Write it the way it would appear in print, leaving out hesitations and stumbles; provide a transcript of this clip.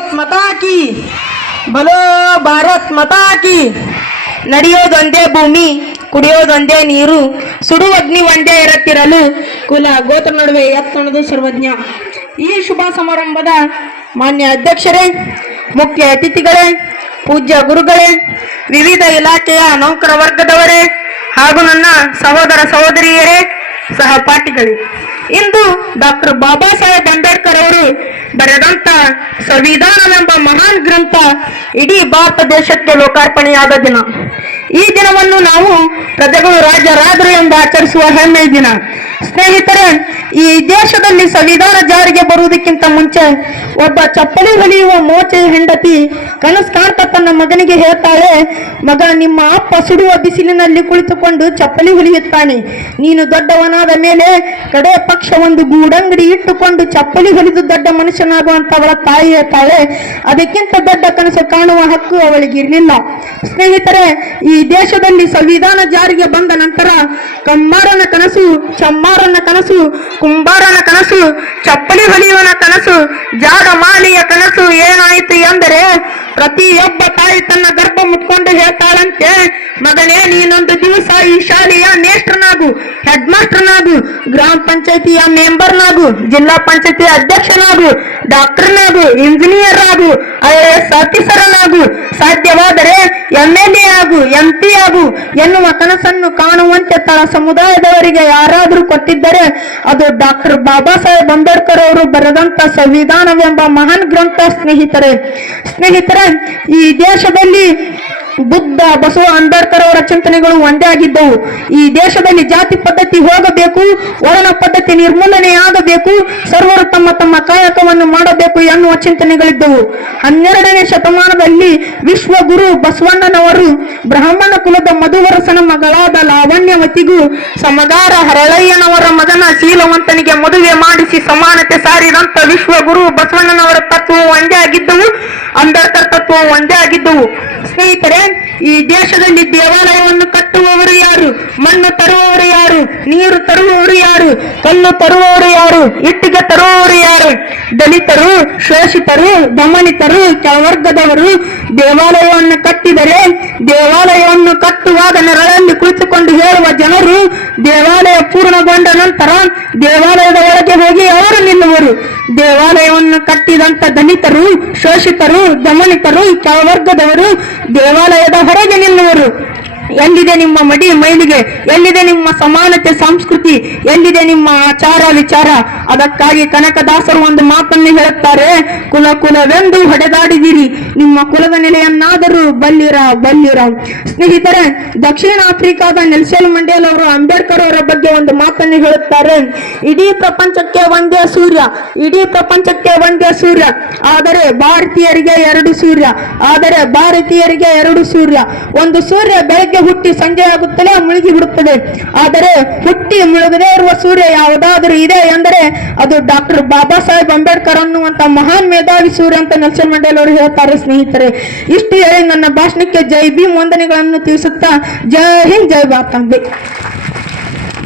ಭಾರತ್ ಮಾತಾ ಕಿ ಬಲೋ ಭಾರತ್ ಮಾತಾ ಕಿ. ನಡೆಯೋದೊಂದೇ ಭೂಮಿ, ಕುಡಿಯೋದೊಂದೇ ನೀರು, ಸುಡುವ ಅಗ್ನಿ ಒಂದೇ ಇರುತ್ತಿರಲು ಕುಲ ಗೋತ್ರ ನಡುವೆ ಎತ್ತಣದು ಸರ್ವಜ್ಞ. ಈ ಶುಭ ಸಮಾರಂಭದ ಮಾನ್ಯ ಅಧ್ಯಕ್ಷರೇ, ಮುಖ್ಯ ಅತಿಥಿಗಳೇ, ಪೂಜ್ಯ ಗುರುಗಳೇ, ವಿವಿಧ ಇಲಾಖೆಯ ನೌಕರ ವರ್ಗದವರೇ ಹಾಗೂ ನನ್ನ ಸಹೋದರ ಸಹೋದರಿಯರೇ, ಸಹಪಾಠಿಗಳೇ, ಇಂದು ಡಾಕ್ಟರ್ ಬಾಬಾ ಸಾಹೇಬ್ ಅಂಬೇಡ್ಕರ್ ಅವರು ಬರೆದಂತ ಸಂವಿಧಾನವೆಂಬ ಮಹಾನ್ ಗ್ರಂಥ ಇಡೀ ಭಾರತ ದೇಶಕ್ಕೆ ಲೋಕಾರ್ಪಣೆಯಾದ ದಿನ. ಈ ದಿನವನ್ನು ನಾವು ಪ್ರಜೆಗಳು ರಾಜರಾದರು ಎಂದು ಆಚರಿಸುವ ಹೆಮ್ಮೆಯ ದಿನ. ಸ್ನೇಹಿತರೆ, ಈ ದೇಶದಲ್ಲಿ ಸಂವಿಧಾನ ಜಾರಿಗೆ ಬರುವುದಕ್ಕಿಂತ ಮುಂಚೆ ಒಬ್ಬ ಚಪ್ಪಲಿ ಹೊಲಿಯುವ ಮೋಚೆಯ ಹೆಂಡತಿ ಕನಸು ಕಾಣ್ತಾ ತನ್ನ ಮಗನಿಗೆ ಹೇಳ್ತಾಳೆ, ಮಗ, ನಿಮ್ಮ ಅಪ್ಪ ಸುಡುವ ಬಿಸಿಲಿನಲ್ಲಿ ಕುಳಿತುಕೊಂಡು ಚಪ್ಪಲಿ ಹೊಲಿಯುತ್ತಾನೆ, ನೀನು ದೊಡ್ಡವನಾದ ಮೇಲೆ ಕಡೆ ಪಕ್ಷ ಒಂದು ಗೂಡಂಗಡಿ ಇಟ್ಟುಕೊಂಡು ಚಪ್ಪಲಿ ಹೊಲಿದು ದೊಡ್ಡ ಮನುಷ್ಯನಾಗುವಂತ ಅವಳ ತಾಯಿ ಹೇಳ್ತಾಳೆ. ಅದಕ್ಕಿಂತ ದೊಡ್ಡ ಕನಸು ಕಾಣುವ ಹಕ್ಕು ಅವಳಿಗೆ ಇರಲಿಲ್ಲ. ಸ್ನೇಹಿತರೆ, ಈ ದೇಶದಲ್ಲಿ ಸಂವಿಧಾನ ಜಾರಿಗೆ ಬಂದ ನಂತರ ಕಮ್ಮಾರನ ಕನಸು, ಚಮ್ಮಾರನ ಕನಸು, ಕುಂಬಾರನ ಕನಸು, ಚಪ್ಪಲಿ ಹೊಲಿಯುವನ ಕನಸು, ಜಾಡಮಾಲಿಯ ಕನಸು ಏನಾಯಿತು ಎಂದರೆ, ಪ್ರತಿಯೊಬ್ಬ ತಾಯಿ ತನ್ನ ಗರ್ಭ ಮುಟ್ಕೊಂಡು ಹೇಳ್ತಾಳಂತೆ, ಮಗನೇ, ನೀನೊಂದು ದಿವಸ ಈ ಶಾಲೆಯ ಮೇಸ್ಟ್ರನಾಗು, ಹೆಡ್ ಮಾಸ್ಟರ್ನಾಗು, ಗ್ರಾಮ ಪಂಚಾಯತಿಯ ಮೆಂಬರ್ನಾಗು, ಜಿಲ್ಲಾ ಪಂಚಾಯತಿ ಅಧ್ಯಕ್ಷನಾಗು, ಡಾಕ್ಟರ್ನಾಗು, ಇಂಜಿನಿಯರ್ ಆಗು, IAS ಆಫೀಸರ್ನಾಗು, ಸಾಧ್ಯವಾದರೆ MLA ಆಗು, MP ಆಗು ಎನ್ನುವ ಕನಸನ್ನು ಕಾಣುವಂತೆ ತಳ ಸಮುದಾಯದವರಿಗೆ ಯಾರಾದರೂ ಕೊಟ್ಟಿದ್ದರೆ ಅದು ಡಾಕ್ಟರ್ ಬಾಬಾ ಸಾಹೇಬ್ ಅಂಬೇಡ್ಕರ್ ಅವರು ಬರೆದಂತ ಸಂವಿಧಾನವೆಂಬ ಮಹಾನ್ ಗ್ರಂಥ. ಸ್ನೇಹಿತರೆ, ಈ ದೇಶದಲ್ಲಿ ಬುದ್ಧ, ಬಸವ, ಅಂಬೇಡ್ಕರ್ ಅವರ ಚಿಂತನೆಗಳು ಒಂದೇ ಆಗಿದ್ದವು. ಈ ದೇಶದಲ್ಲಿ ಜಾತಿ ಪದ್ಧತಿ ಹೋಗಬೇಕು, ವರ್ಣ ಪದ್ಧತಿ ನಿರ್ಮೂಲನೆ ಆಗಬೇಕು, ಸರ್ವರು ತಮ್ಮ ತಮ್ಮ ಕಾಯಕವನ್ನು ಮಾಡಬೇಕು ಎನ್ನುವ ಚಿಂತನೆಗಳಿದ್ದವು. 12ನೇ ಶತಮಾನದಲ್ಲಿ ವಿಶ್ವಗುರು ಬಸವಣ್ಣನವರು ಬ್ರಾಹ್ಮಣ ಕುಲದ ಮಧುವರಸನ ಮಗಳಾದ ಲಾವಣ್ಯವತಿಗೂ ಸಮಗಾರ ಹರಳಯ್ಯನವರ ಮಗನ ಶೀಲವಂತನಿಗೆ ಮದುವೆ ಮಾಡಿಸಿ ಸಮಾನತೆ ಸಾರಿದಂತ ವಿಶ್ವಗುರು ಬಸವಣ್ಣನವರ ತತ್ವ ಒಂದೇ ಆಗಿದ್ದವು, ಅಂಬೇಡ್ಕರ್ ತತ್ವ ಒಂದೇ ಆಗಿದ್ದವು. ಸ್ನೇಹಿತರೆ, ಈ ದೇಶದಲ್ಲಿ ದೇವಾಲಯವನ್ನು ಕಟ್ಟುವವರು ಯಾರು? ಮಣ್ಣು ತರುವವರು ಯಾರು? ನೀರು ತರುವವರು ಯಾರು? ಕಲ್ಲು ತರುವವರು ಯಾರು? ಇಟ್ಟಿಗೆ ತರುವವರು ಯಾರು? ದಲಿತರು, ಶೋಷಿತರು, ದಮನಿತರು, ಕೆಳವರ್ಗದವರು ದೇವಾಲಯವನ್ನು ಕಟ್ಟಿದರೆ ದೇವಾಲಯವನ್ನು ಕಟ್ಟುವಾಗ ನೆರಳಲ್ಲಿ ಕುಳಿತುಕೊಂಡು ಹೇಳುವ ಜನರು ದೇವಾಲಯ ಪೂರ್ಣಗೊಂಡ ನಂತರ ದೇವಾಲಯದ ಒಳಗೆ ಹೋಗಿ ಅವರು ನಿಲ್ಲುವರು. ದೇವಾಲಯವನ್ನು ಕಟ್ಟಿದಂತ ದಲಿತರು, ಶೋಷಿತರು, ದಮನಿತರು, ಕೆಳವರ್ಗದವರು ದೇವಾಲಯದ ಹೊರಗೆ ನಿಲ್ಲುವರು. ಎಲ್ಲಿದೆ ನಿಮ್ಮ ಮಡಿ ಮೈಲಿಗೆ? ಎಲ್ಲಿದೆ ನಿಮ್ಮ ಸಮಾನತೆ ಸಂಸ್ಕೃತಿ? ಎಲ್ಲಿದೆ ನಿಮ್ಮ ಆಚಾರ ವಿಚಾರ? ಅದಕ್ಕಾಗಿ ಕನಕದಾಸರು ಒಂದು ಮಾತನ್ನು ಹೇಳುತ್ತಾರೆ, ಕುಲ ಕುಲವೆಂದು ಹೊಡೆದಾಡಿದಿರಿ, ನಿಮ್ಮ ಕುಲದ ನೆಲೆಯನ್ನಾದರೂ ಬಲ್ಲಿರ. ಸ್ನೇಹಿತರೆ, ದಕ್ಷಿಣ ಆಫ್ರಿಕಾದ ನೆಲ್ಸನ್ ಮಂಡೇಲ ಅವರು ಅಂಬೇಡ್ಕರ್ ಅವರ ಬಗ್ಗೆ ಒಂದು ಮಾತನ್ನು ಹೇಳುತ್ತಾರೆ, ಇಡೀ ಪ್ರಪಂಚಕ್ಕೆ ಒಂದೇ ಸೂರ್ಯ, ಇಡೀ ಪ್ರಪಂಚಕ್ಕೆ ಒಂದೇ ಸೂರ್ಯ, ಆದರೆ ಭಾರತೀಯರಿಗೆ ಎರಡು ಸೂರ್ಯ, ಆದರೆ ಭಾರತೀಯರಿಗೆ ಎರಡು ಸೂರ್ಯ. ಒಂದು ಸೂರ್ಯ ಬೆಳಗ್ಗೆ ಹುಟ್ಟಿ ಸಂಜೆ ಆಗುತ್ತಲೇ ಮುಳುಗಿ ಬಿಡುತ್ತದೆ, ಆದರೆ ಹುಟ್ಟಿ ಮುಳುಗದೇ ಇರುವ ಸೂರ್ಯ ಯಾವುದಾದರೂ ಇದೆ ಎಂದರೆ ಅದು ಡಾಕ್ಟರ್ ಬಾಬಾ ಸಾಹೇಬ್ ಅಂಬೇಡ್ಕರ್ ಅನ್ನುವಂತ ಮಹಾನ್ ಮೇಧಾವಿ ಸೂರ್ಯ ಅಂತ ನೆಲ್ಸನ್ ಮಂಡೇಲ ಅವರು ಹೇಳ್ತಾರೆ. ಸ್ನೇಹಿತರೆ, ಇಷ್ಟು ಹೇಳಿ ನನ್ನ ಭಾಷಣಕ್ಕೆ ಜೈ ಭೀಮ್ ವಂದನೆಗಳನ್ನು ತಿಳಿಸುತ್ತಾ ಜೈ ಹಿಂದ್, ಜೈ ಭಾರತಾಂಬೆ.